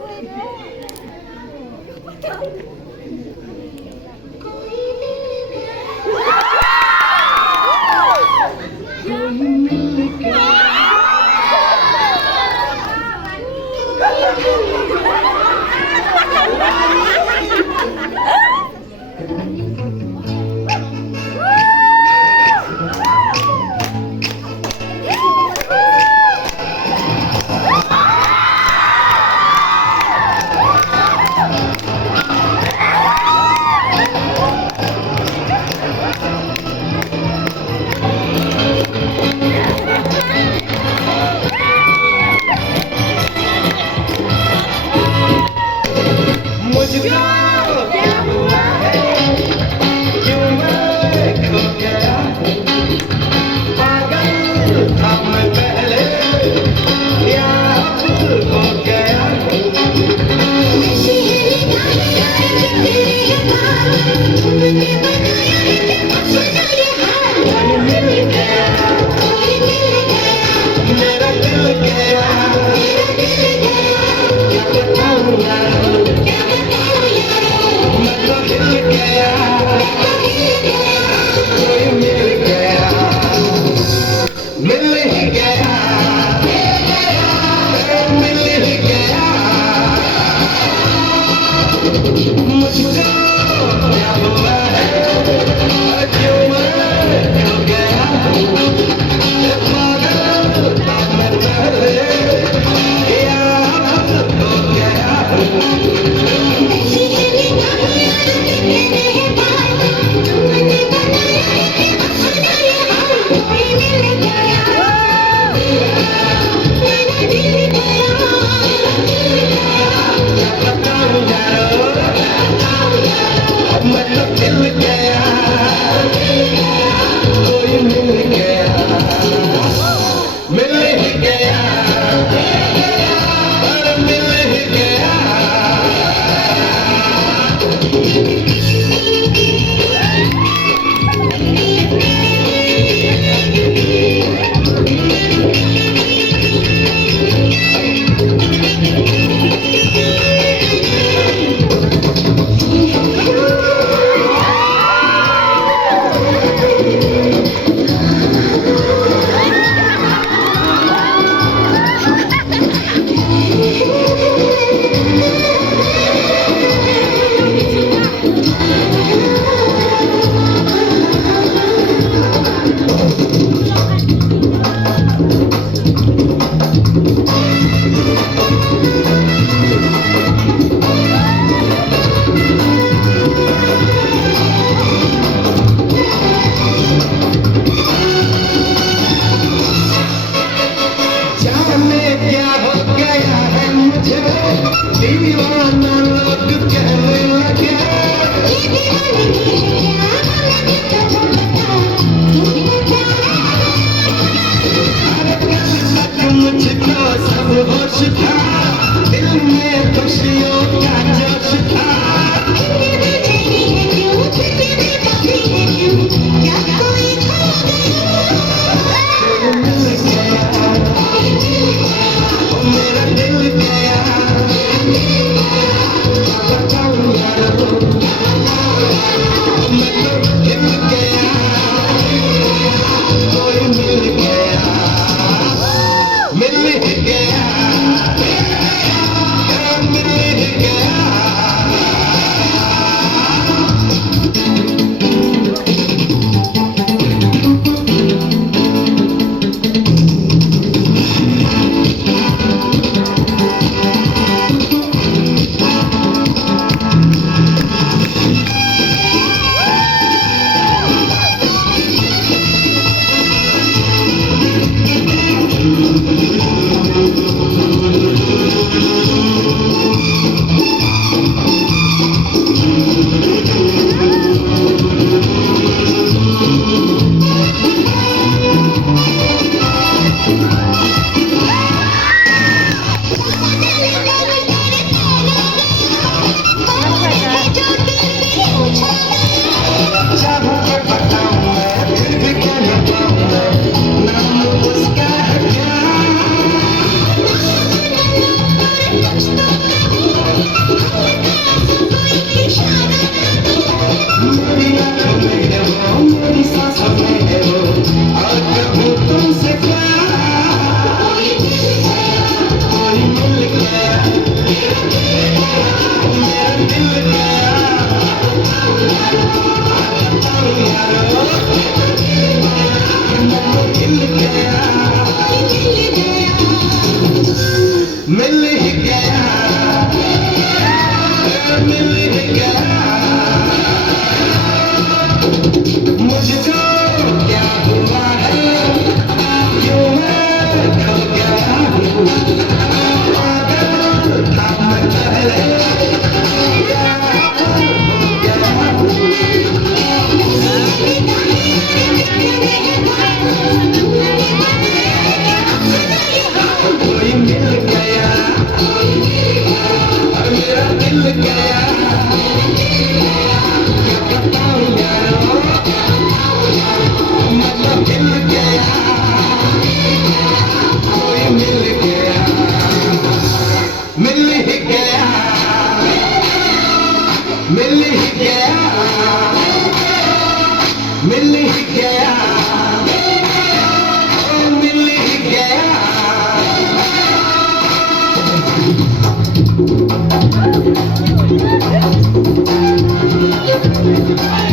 मिल गया मेरी आंखों में है वो, मेरी सांसों में है वो, और कहूँ तुमसे क्या, कोई मिल गया, मेरा दिल गया, बताओ यारो, मेरा दिल गया, मिल ही गया, मिल ही गया, मुझको क्या हुआ है, क्यों मैं खो गया हूँ, पागल था मैं पहले, क्या हो गया हूँ, कोई मिल गया, और मेरा दिल गया, क्या बताऊं यारो, मतलब मिल गया, कोई मिल गया, मिल ही गया, मिल ही गया, मिल ही गया, ओ मिल ही गया। Thank you.